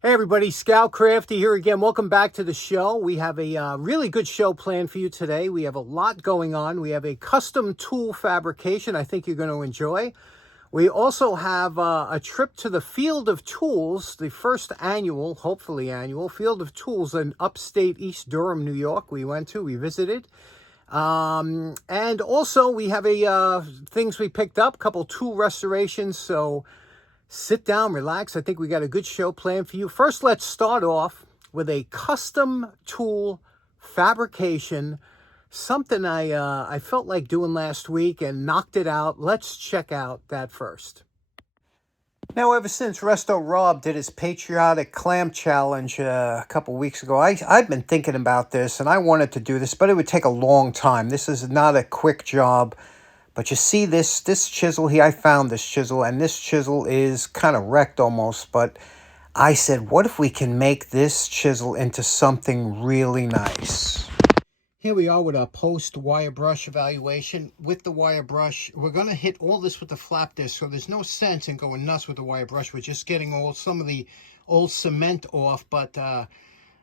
Hey everybody, Scout Crafty here again. Welcome back to the show. We have a really good show planned for you today. We have a lot going on. We have a custom tool fabrication I think you're going to enjoy. We also have a trip to the Field of Tools, the first annual, hopefully annual, Field of Tools in upstate East Durham, New York. We visited. And also we have things we picked up, a couple tool restorations, so sit down, relax. I think we got a good show planned for you. First, let's start off with a custom tool fabrication, something I felt like doing last week and knocked it out. Let's check out that first. Now, ever since Resto Rob did his patriotic clam challenge a couple weeks ago, I've been thinking about this, and I wanted to do this, but it would take a long time. This is not a quick job. But you see this chisel here, I found this chisel, and this chisel is kind of wrecked almost, but I said, what if we can make this chisel into something really nice? Here we are with a post-wire brush evaluation. With the wire brush, we're going to hit all this with the flap disc, so there's no sense in going nuts with the wire brush. We're just getting some of the old cement off, but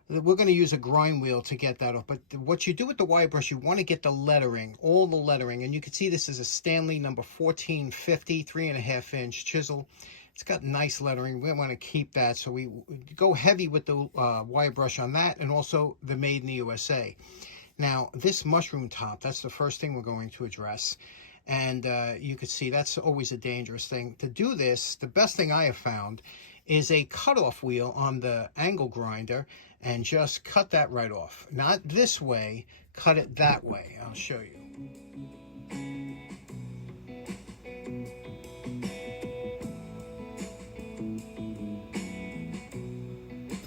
we're going to use a grind wheel to get that off. But what you do with the wire brush, you want to get the lettering, all the lettering. And you can see this is a Stanley number 1450, 3.5 inch chisel. It's got nice lettering. We want to keep that. So we go heavy with the wire brush on that, and also the Made in the USA. Now, this mushroom top, that's the first thing we're going to address. And you can see that's always a dangerous thing. To do this, the best thing I have found is a cutoff wheel on the angle grinder, and just cut that right off. Not this way, cut it that way. I'll show you.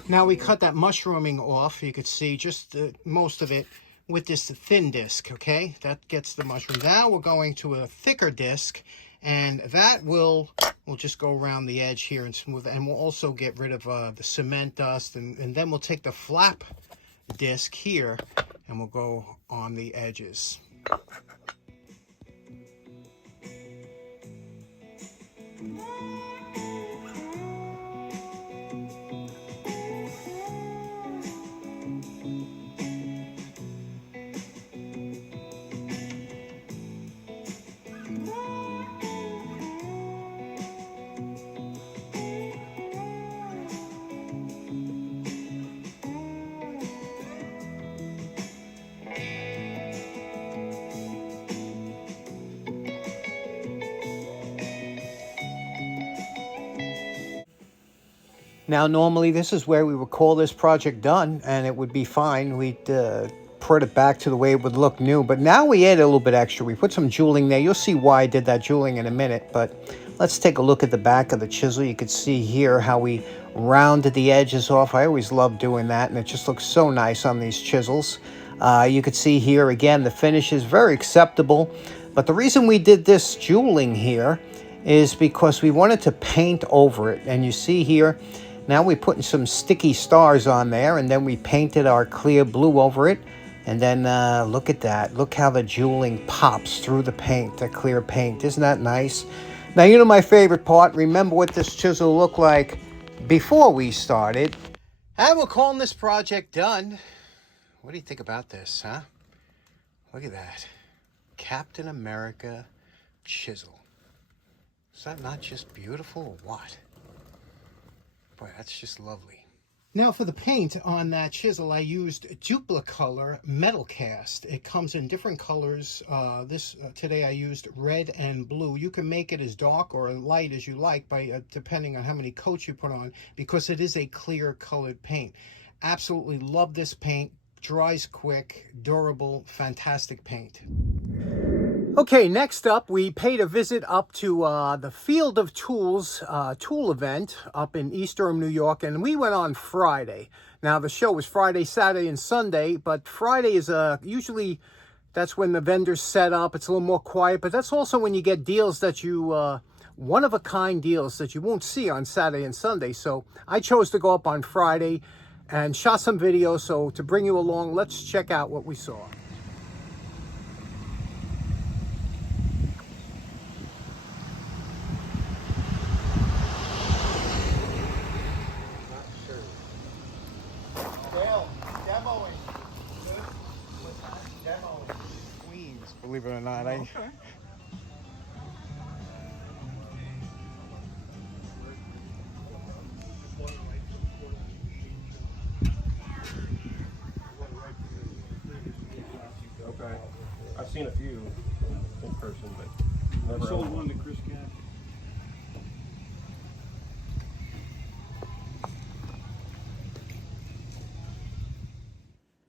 Now we cut that mushrooming off. You could see just most of it with this thin disc, okay? That gets the mushroom. Now we're going to a thicker disc, and that will just go around the edge here and smooth it. And we'll also get rid of the cement dust, and then we'll take the flap disc here and we'll go on the edges. Now, normally this is where we would call this project done, and it would be fine. We'd put it back to the way it would look new. But now we add a little bit extra. We put some jeweling there. You'll see why I did that jeweling in a minute. But let's take a look at the back of the chisel. You can see here how we rounded the edges off. I always love doing that, and it just looks so nice on these chisels. You can see here, again, the finish is very acceptable. But the reason we did this jeweling here is because we wanted to paint over it. And you see here, now we're putting some sticky stars on there, and then we painted our clear blue over it. And then look at that. Look how the jeweling pops through the paint, the clear paint. Isn't that nice? Now, you know my favorite part. Remember what this chisel looked like before we started. And we're calling this project done. What do you think about this, huh? Look at that. Captain America chisel. Is that not just beautiful or what? Boy, that's just lovely. Now for the paint on that chisel, I used Duplicolor Metal Cast. It comes in different colors. Today I used red and blue. You can make it as dark or light as you like, by depending on how many coats you put on, because it is a clear colored paint. Absolutely love this paint. Dries quick, durable, fantastic paint. Okay, next up, we paid a visit up to the Field of Tools tool event up in East Durham, New York, and we went on Friday. Now, the show was Friday, Saturday, and Sunday, but Friday is usually, that's when the vendors set up. It's a little more quiet, but that's also when you get deals that you, one-of-a-kind deals that you won't see on Saturday and Sunday. So I chose to go up on Friday and shot some videos. So to bring you along, let's check out what we saw. believe it or not. Okay. Okay. I've seen a few in person, but never sold one to Chris Cat.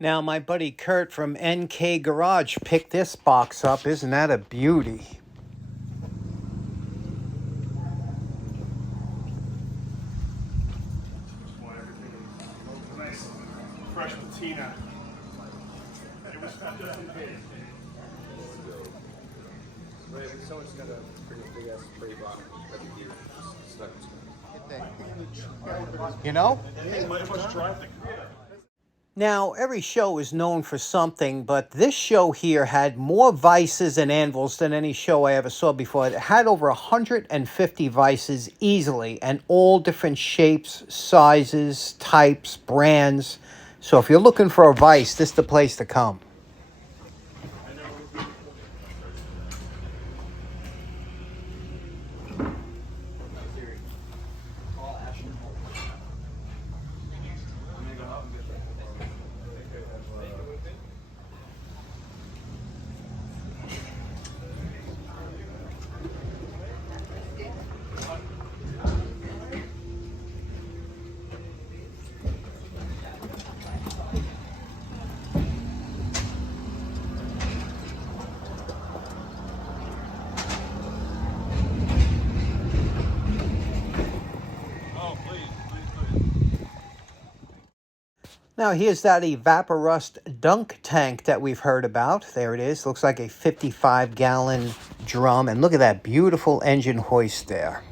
Now, my buddy Kurt from NK Garage picked this box up. Isn't that a beauty? Nice, fresh patina. It was just in case. Right, if someone's gonna bring a big ass spray bottle, that'd be stuck. You know? Hey, much traffic. Now, every show is known for something, but this show here had more vices and anvils than any show I ever saw before. It had over 150 vices easily, and all different shapes, sizes, types, brands. So if you're looking for a vice, this is the place to come. Now here's that Evaporust dunk tank that we've heard about. There it is. Looks like a 55-gallon drum. And look at that beautiful engine hoist there.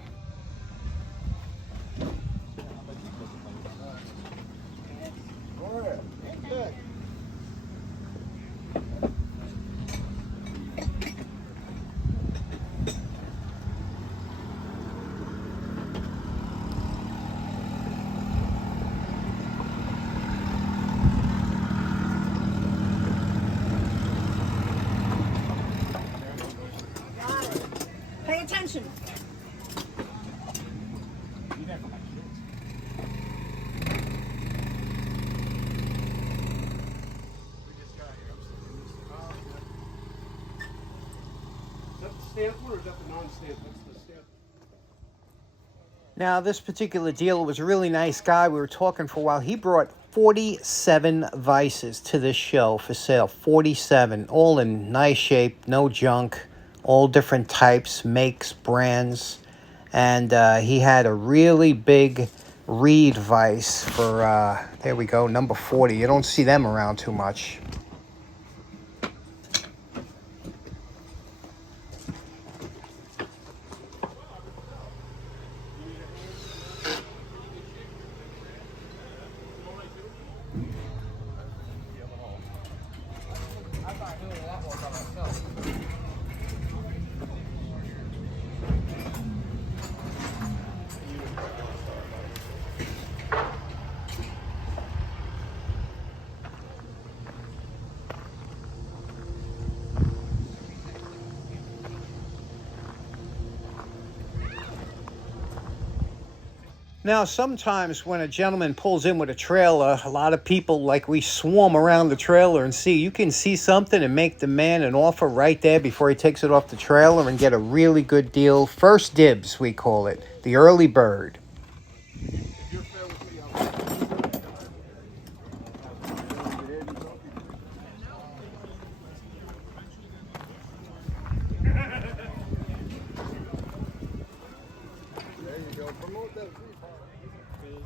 Pay attention. Is that the stamped one or is that the non-stamped? What's the stamp? Now, this particular dealer was a really nice guy. We were talking for a while. He brought 47 vices to this show for sale. 47, all in nice shape, no junk, all different types, makes, brands. And he had a really big reed vice for, there we go, number 40. You don't see them around too much. Now, sometimes when a gentleman pulls in with a trailer, a lot of people, like, we swarm around the trailer and see. You can see something and make the man an offer right there before he takes it off the trailer and get a really good deal. First dibs, we call it. The early bird.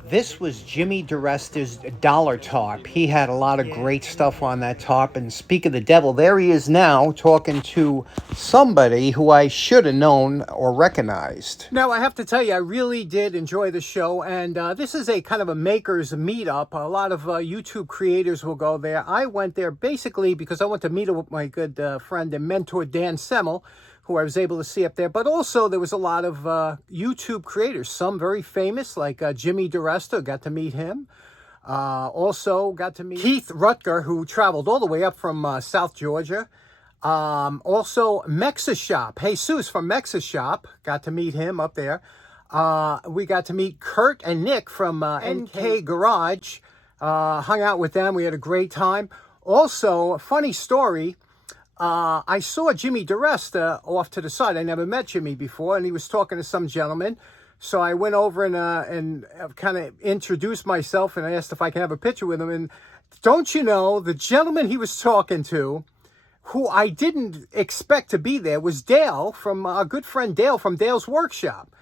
This was Jimmy DeResta's dollar tarp. He had a lot of great stuff on that tarp. And speak of the devil, there he is now talking to somebody who I should have known or recognized. Now, I have to tell you, I really did enjoy the show. And this is a kind of a maker's meetup. A lot of YouTube creators will go there. I went there basically because I went to meet up with my good friend and mentor, Dan Semmel, who I was able to see up there. But also there was a lot of YouTube creators, some very famous, like Jimmy DeResta, got to meet him. Also got to meet Keith Rutger, who traveled all the way up from South Georgia. Also, Mexa Shop. Jesus from Mexa Shop. Got to meet him up there. We got to meet Kurt and Nick from NK Garage. Hung out with them. We had a great time. Also, a funny story. I saw Jimmy DeResta off to the side. I never met Jimmy before, and he was talking to some gentleman. So I went over and kind of introduced myself, and I asked if I could have a picture with him. And don't you know, the gentleman he was talking to, who I didn't expect to be there, was Dale, from our good friend Dale from Dale's Workshop.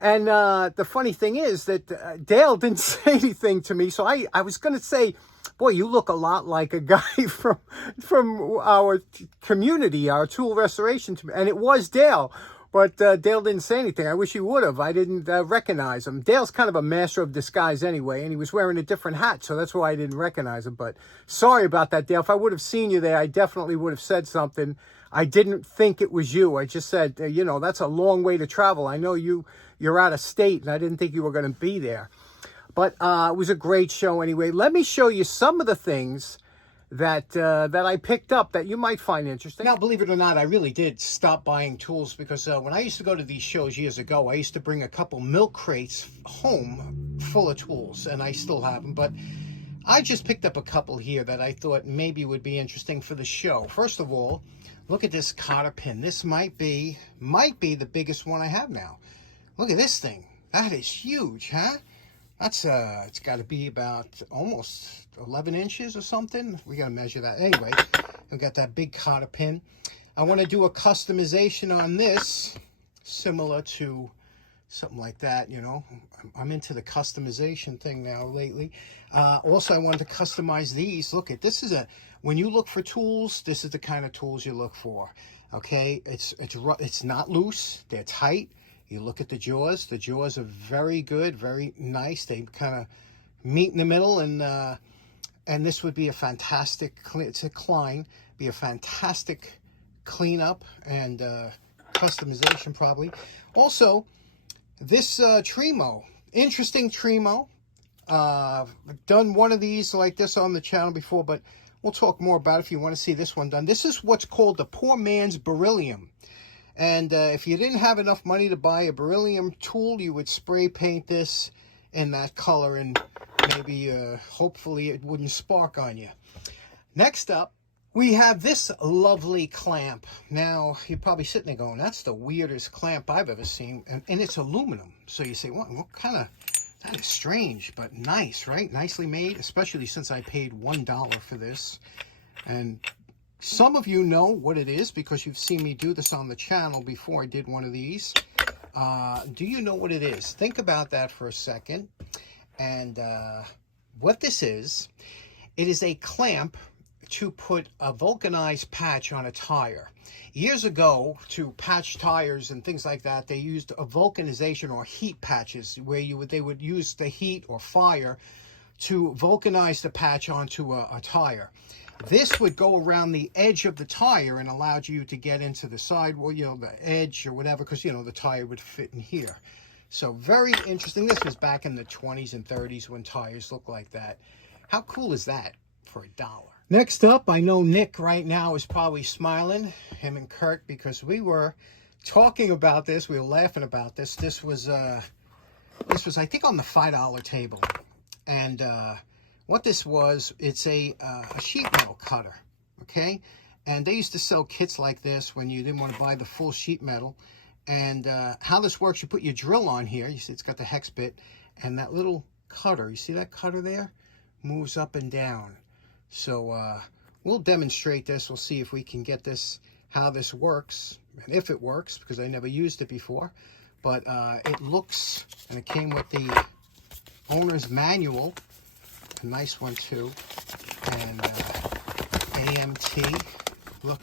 And the funny thing is that Dale didn't say anything to me. So I was going to say, boy, you look a lot like a guy from our community, our tool restoration. And it was Dale. But Dale didn't say anything. I wish he would have. I didn't recognize him. Dale's kind of a master of disguise anyway, and he was wearing a different hat, so that's why I didn't recognize him. But sorry about that, Dale. If I would have seen you there, I definitely would have said something. I didn't think it was you. I just said, you know, that's a long way to travel. I know you're out of state, and I didn't think you were going to be there. But it was a great show anyway. Let me show you some of the things that I picked up that you might find interesting. Now, believe it or not, I really did stop buying tools because when I used to go to these shows years ago, I used to bring a couple milk crates home full of tools, and I still have them. But I just picked up a couple here that I thought maybe would be interesting for the show. First of all, look at this cotter pin. This might be the biggest one I have now. Look at this thing. That is huge, huh? That's it's got to be about almost 11 inches or something. We got to measure that. Anyway, we've got that big cotter pin. I want to do a customization on this, similar to something like that, you know. I'm into the customization thing now lately. Also, I wanted to customize these. Look at this. When you look for tools, this is the kind of tools you look for. Okay, it's not loose. They're tight. You look at the jaws. The jaws are very good, very nice. They kind of meet in the middle, and this would be a fantastic. It's a Klein. Be a fantastic cleanup and customization probably. Also, this Tremo, interesting Tremo. I've done one of these like this on the channel before, but we'll talk more about it if you want to see this one done. This is what's called the poor man's beryllium. And if you didn't have enough money to buy a beryllium tool, you would spray paint this in that color, and maybe, hopefully, it wouldn't spark on you. Next up, we have this lovely clamp. Now, you're probably sitting there going, that's the weirdest clamp I've ever seen. And it's aluminum. So you say, what kind of, that is strange, but nice, right? Nicely made, especially since I paid $1 for this. And some of you know what it is because you've seen me do this on the channel before I did one of these. Do you know what it is? Think about that for a second. And what this is, it is a clamp to put a vulcanized patch on a tire. Years ago, to patch tires and things like that, they used a vulcanization or heat patches where they would use the heat or fire to vulcanize the patch onto a tire. This would go around the edge of the tire and allowed you to get into the sidewall, you know, the edge or whatever, because, you know, the tire would fit in here. So very interesting. This was back in the 20s and 30s when tires looked like that. How cool is that for $1? Next up, I know Nick right now is probably smiling, him and Kurt, because we were talking about this. We were laughing about this. This was I think, on the $5 table. And what this was, it's a sheet metal cutter, okay? And they used to sell kits like this when you didn't want to buy the full sheet metal. And how this works, you put your drill on here. You see it's got the hex bit. And that little cutter, you see that cutter there? Moves up and down. So we'll demonstrate this. We'll see if we can get this, how this works. And if it works, because I never used it before. But it looks, and it came with the owner's manual. A nice one too. And AMT, look,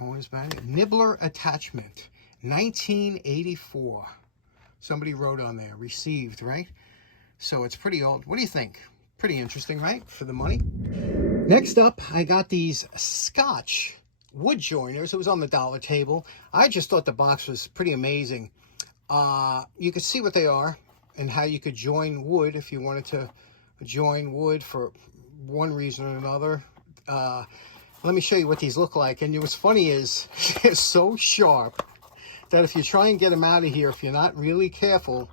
owner's manual. Nibbler attachment, 1984. Somebody wrote on there, received, right? So it's pretty old. What do you think? Pretty interesting, right? For the money. Next up, I got these Scotch wood joiners. It was on the dollar table. I just thought the box was pretty amazing. You could see what they are and how you could join wood if you wanted to join wood for one reason or another. Let me show you what these look like. And what's funny is they're so sharp that if you try and get them out of here, if you're not really careful,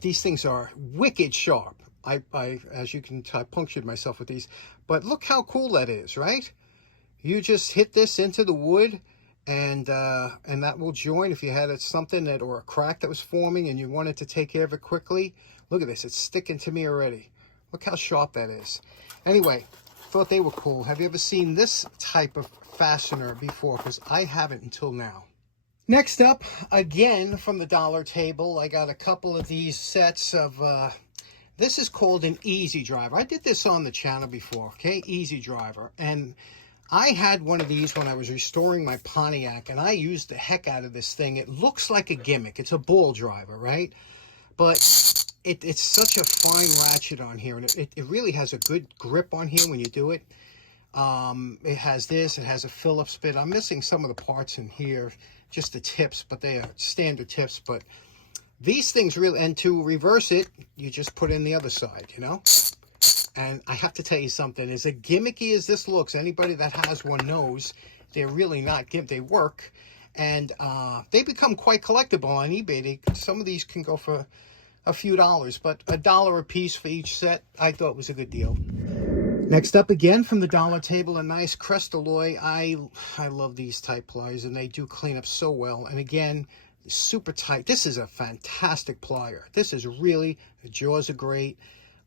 these things are wicked sharp. As you can tell, I punctured myself with these. But look how cool that is, right? You just hit this into the wood, and that will join. If you had something that, or a crack that was forming and you wanted to take care of it quickly, look at this. It's sticking to me already. Look how sharp that is. Anyway, thought they were cool. Have you ever seen this type of fastener before? Because I haven't until now. Next up, again from the dollar table, I got a couple of these sets of, this is called an easy driver. I did this on the channel before, okay? Easy driver. And I had one of these when I was restoring my Pontiac, and I used the heck out of this thing. It looks like a gimmick. It's a ball driver, right? But it's such a fine ratchet on here, and it really has a good grip on here when you do it. It has this, it has a Phillips bit. I'm missing some of the parts in here, just the tips, but they are standard tips. But these things really, and to reverse it, you just put in the other side, you know? And I have to tell you something, as gimmicky as this looks, anybody that has one knows they're really not gimmick. They work, and they become quite collectible on eBay. Some of these can go for a few dollars, but $1 a piece for each set, I thought was a good deal. Next up, again from the dollar table, a nice Crestoy. I love these type pliers, and they do clean up so well. And again, super tight. This is a fantastic plier. This is really, the jaws are great.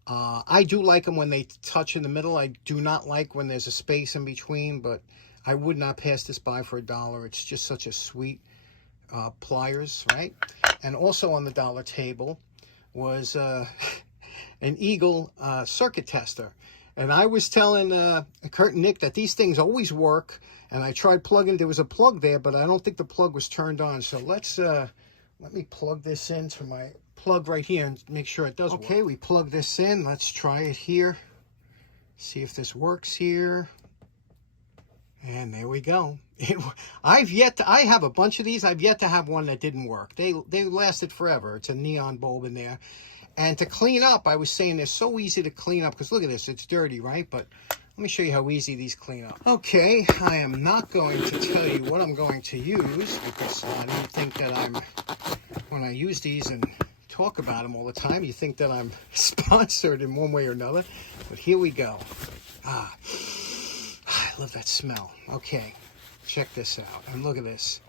I do like them when they touch in the middle. I do not like when there's a space in between, but I would not pass this by for $1. It's just such a sweet pliers, right? And also on the dollar table was an Eagle circuit tester. And I was telling Kurt and Nick that these things always work. And I tried plugging. There was a plug there, but I don't think the plug was turned on. So let me plug this into my plug right here and make sure it does work. Okay, we plug this in. Let's try it here. See if this works here. And there we go. I have a bunch of these. I've yet to have one that didn't work. They lasted forever. It's a neon bulb in there. And to clean up, I was saying they're so easy to clean up, because look at this, it's dirty, right? But let me show you how easy these clean up. Okay, I am not going to tell you what I'm going to use, because I don't think that when I use these and talk about them all the time, you think that I'm sponsored in one way or another. But here we go. I love that smell. Okay, check this out. And look at this.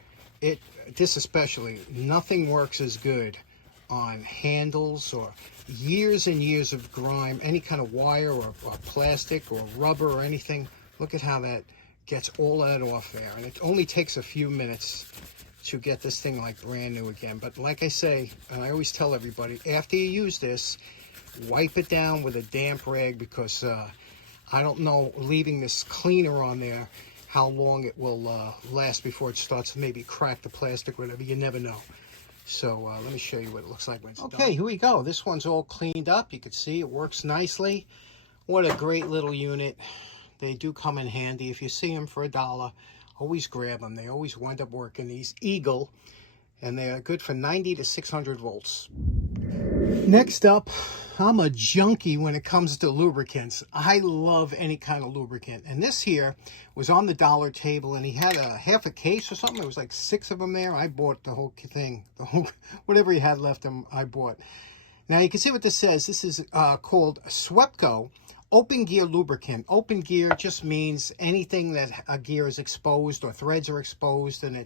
This especially, nothing works as good on handles or years and years of grime, any kind of wire or plastic or rubber or anything. Look at how that gets all that off there. And it only takes a few minutes to get this thing like brand new again. But like I say, and I always tell everybody, after you use this, wipe it down with a damp rag, because I don't know, leaving this cleaner on there, how long it will last before it starts to maybe crack the plastic, whatever. You never know. So let me show you what it looks like when it's done. Okay, here we go. This one's all cleaned up. You can see it works nicely. What a great little unit. They do come in handy. If you see them for $1, always grab them. They always wind up working. These Eagle, and they are good for 90 to 600 volts. Next up, I'm a junkie when it comes to lubricants. I love any kind of lubricant. And this here was on the dollar table, and he had half a case or something. There was like 6 of them there. I bought the whole thing. Whatever he had left, I bought. Now you can see what this says. This is called SWEPCO open gear lubricant. Open gear just means anything that a gear is exposed or threads are exposed, and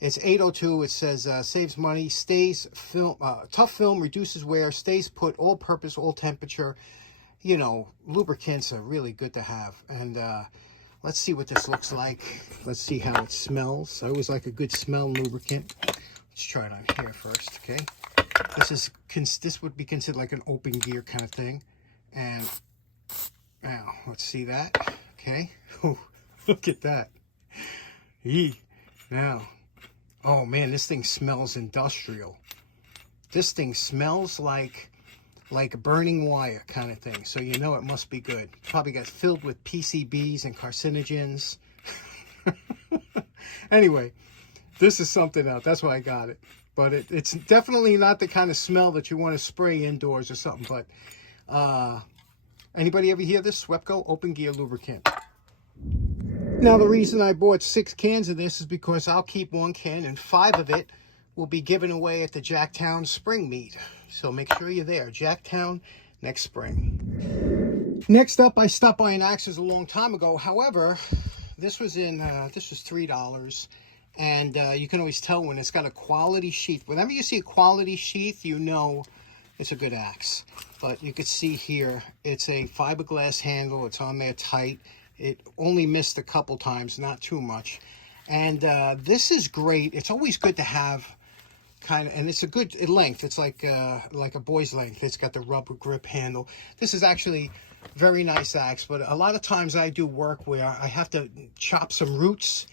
it's 802. It says saves money, stays film, tough film, reduces wear, stays put, all purpose, all temperature. You know, lubricants are really good to have. And let's see what this looks like. Let's see how it smells. I always like a good smell lubricant. Let's try it on here first, okay? This would be considered like an open gear kind of thing. And now, let's see that. Okay. Oh, look at that. Now, oh man, this thing smells industrial. This thing smells like burning wire kind of thing. So you know it must be good. Probably got filled with PCBs and carcinogens. Anyway, this is something else. That's why I got it. But it's definitely not the kind of smell that you want to spray indoors or something. But anybody ever hear this? SWEPCO open gear lubricant. Now, the reason I bought 6 cans of this is because I'll keep 1 can and 5 of it will be given away at the Jacktown Spring Meet. So make sure you're there, Jacktown, next spring. Next up, I stopped by an Axe's a long time ago. However, this was $3. And you can always tell when it's got a quality sheath. Whenever you see a quality sheath, you know it's a good axe. But you can see here, it's a fiberglass handle. It's on there tight. It only missed a couple times, not too much. And this is great. It's always good to have kind of, and it's a good length. It's like a boy's length. It's got the rubber grip handle. This is actually very nice axe. But a lot of times I do work where I have to chop some roots.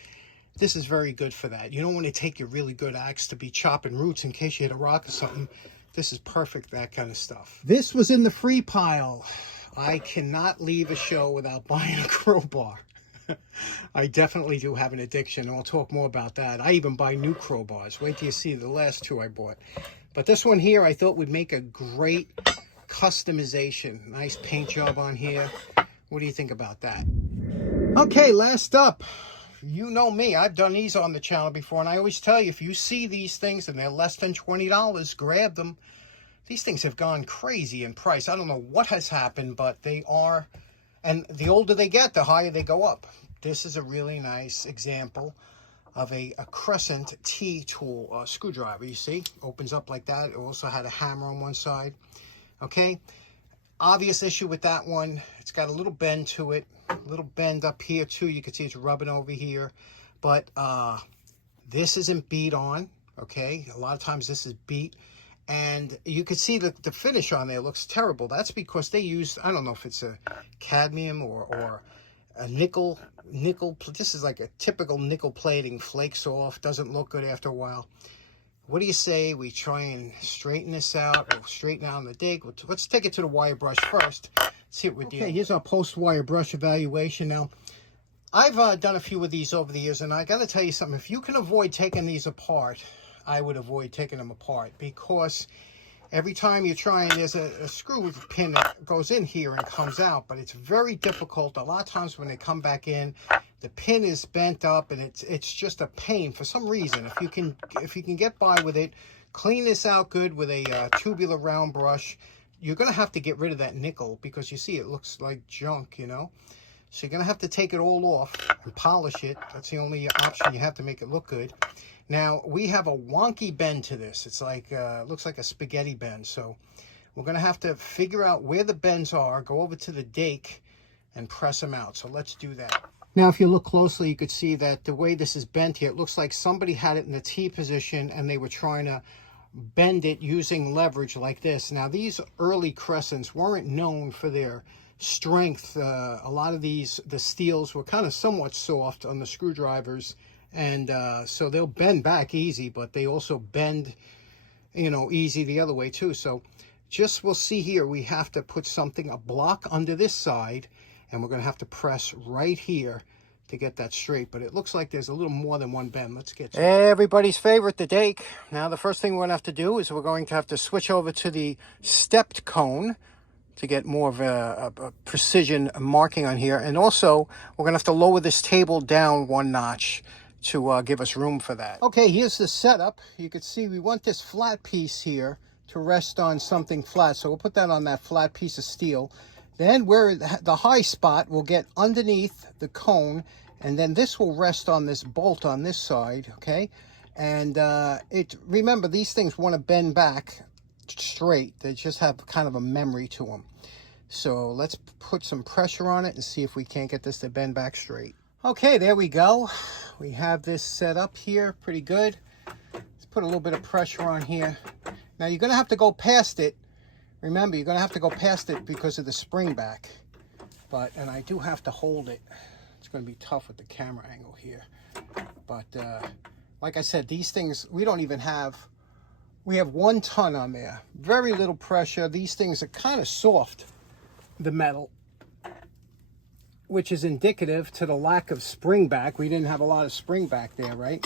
This is very good for that. You don't want to take your really good axe to be chopping roots in case you hit a rock or something. This is perfect, that kind of stuff. This was in the free pile. I cannot leave a show without buying a crowbar. I definitely do have an addiction, and I'll talk more about that. I even buy new crowbars. Wait till you see the last 2 I bought. But this one here I thought would make a great customization. Nice paint job on here. What do you think about that? Okay, last up. You know me, I've done these on the channel before, and I always tell you, if you see these things and they're less than $20, grab them. These things have gone crazy in price. I don't know what has happened, but they are, and the older they get, the higher they go up. This is a really nice example of a Crescent T tool, screwdriver. You see, opens up like that. It also had a hammer on one side. Okay, obvious issue with that one. It's got a little bend to it, a little bend up here too. You can see it's rubbing over here, but this isn't beat on. Okay, a lot of times this is beat, and you can see the finish on there looks terrible. That's because they used, I don't know if it's a cadmium or a nickel. This is like a typical nickel plating, flakes off, doesn't look good after a while. What do you say we try and straighten this out? We'll straighten out the Dake. Let's take it to the wire brush first. See what we're doing. Okay, here's our post-wire brush evaluation. Now, I've done a few of these over the years, and I got to tell you something. If you can avoid taking these apart, I would avoid taking them apart, because every time you're trying, there's a screw pin that goes in here and comes out, but it's very difficult. A lot of times when they come back in, the pin is bent up, and it's just a pain for some reason. If you can get by with it, clean this out good with a tubular round brush. You're going to have to get rid of that nickel, because you see it looks like junk, you know. So you're going to have to take it all off and polish it. That's the only option you have to make it look good. Now, we have a wonky bend to this. It's like, looks like a spaghetti bend. So we're going to have to figure out where the bends are, go over to the Dake, and press them out. So let's do that. Now, if you look closely, you could see that the way this is bent here, it looks like somebody had it in the T position and they were trying to bend it using leverage like this. Now, these early Crescents weren't known for their strength. A lot of the steels were kind of somewhat soft on the screwdrivers, and so they'll bend back easy, but they also bend, you know, easy the other way too. So just, we'll see here, we have to put a block under this side, and we're going to have to press right here to get that straight. But it looks like there's a little more than one bend. Let's get to everybody's favorite, the Dake. Now, the first thing we're going to have to do is we're going to have to switch over to the stepped cone to get more of a precision marking on here. And also, we're going to have to lower this table down 1 notch to give us room for that. Okay, here's the setup. You can see we want this flat piece here to rest on something flat. So we'll put that on that flat piece of steel. Then where the high spot will get underneath the cone, and then this will rest on this bolt on this side, okay? And remember, these things want to bend back straight. They just have kind of a memory to them. So let's put some pressure on it and see if we can't get this to bend back straight. Okay, there we go. We have this set up here pretty good. Let's put a little bit of pressure on here. Now you're going to have to go past it. Remember, you're going to have to go past it because of the spring back. And I do have to hold it. It's going to be tough with the camera angle here. But like I said, these things, we have 1 ton on there. Very little pressure. These things are kind of soft, the metal, which is indicative to the lack of spring back. We didn't have a lot of spring back there, right?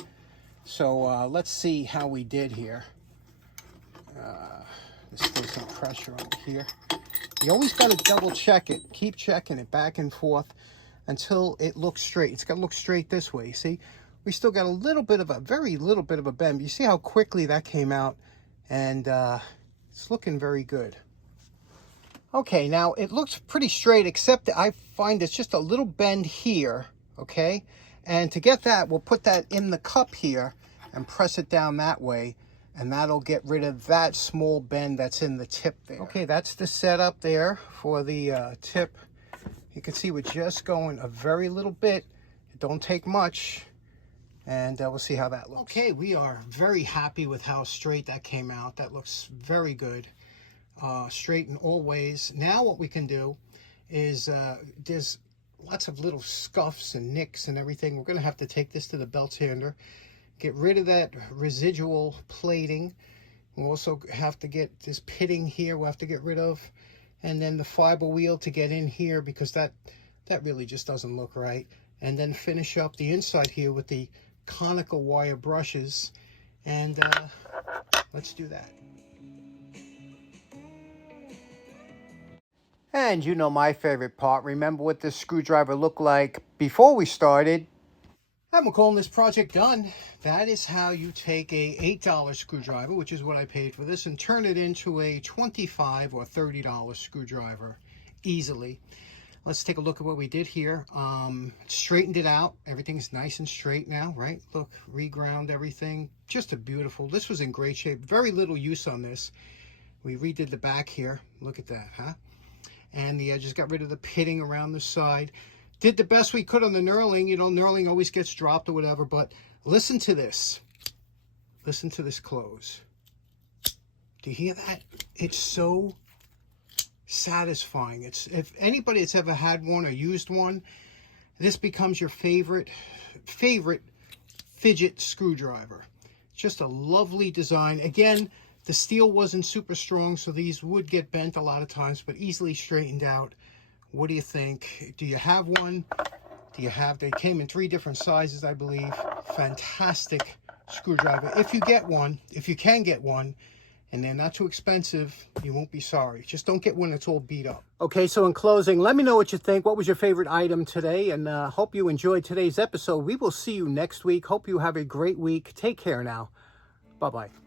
So let's see how we did here. Let's throw some pressure on here. You always got to double check it. Keep checking it back and forth. until it looks straight. It's got to look straight this way, see? We still got a little bit of a, very little bit of a bend. You see how quickly that came out? And it's looking very good. Okay, now it looks pretty straight, except that I find it's just a little bend here, okay? And to get that, we'll put that in the cup here and press it down that way, and that'll get rid of that small bend that's in the tip there. Okay, that's the setup there for the tip. You can see we're just going a very little bit. It don't take much. And we'll see how that looks. Okay, we are very happy with how straight that came out. That looks very good. Straight in all ways. Now what we can do is, there's lots of little scuffs and nicks and everything. We're going to have to take this to the belt sander, get rid of that residual plating. We'll also have to get this pitting here, we'll have to get rid of. And then the fiber wheel to get in here, because that really just doesn't look right. And then finish up the inside here with the conical wire brushes, and let's do that. And you know my favorite part. Remember what this screwdriver looked like before we started? And we're calling this project done. That is how you take a $8 screwdriver, which is what I paid for this, and turn it into a $25 or $30 screwdriver easily. Let's take a look at what we did here. Straightened it out. Everything's nice and straight now, right? Look, reground everything. Just a beautiful. This was in great shape. Very little use on this. We redid the back here. Look at that, huh? And the just got rid of the pitting around the side. Did the best we could on the knurling. You know, knurling always gets dropped or whatever, but listen to this. Listen to this close. Do you hear that? It's so satisfying. It's, if anybody that's ever had one or used one, this becomes your favorite fidget screwdriver. Just a lovely design. Again, the steel wasn't super strong, so these would get bent a lot of times, but easily straightened out. What do you think? Do you have one? Do you have, they came in 3 different sizes, I believe. Fantastic screwdriver. If you get one, if you can get one, and they're not too expensive, you won't be sorry. Just don't get one that's all beat up. Okay, so in closing, let me know what you think. What was your favorite item today? And hope you enjoyed today's episode. We will see you next week. Hope you have a great week. Take care now. Bye-bye.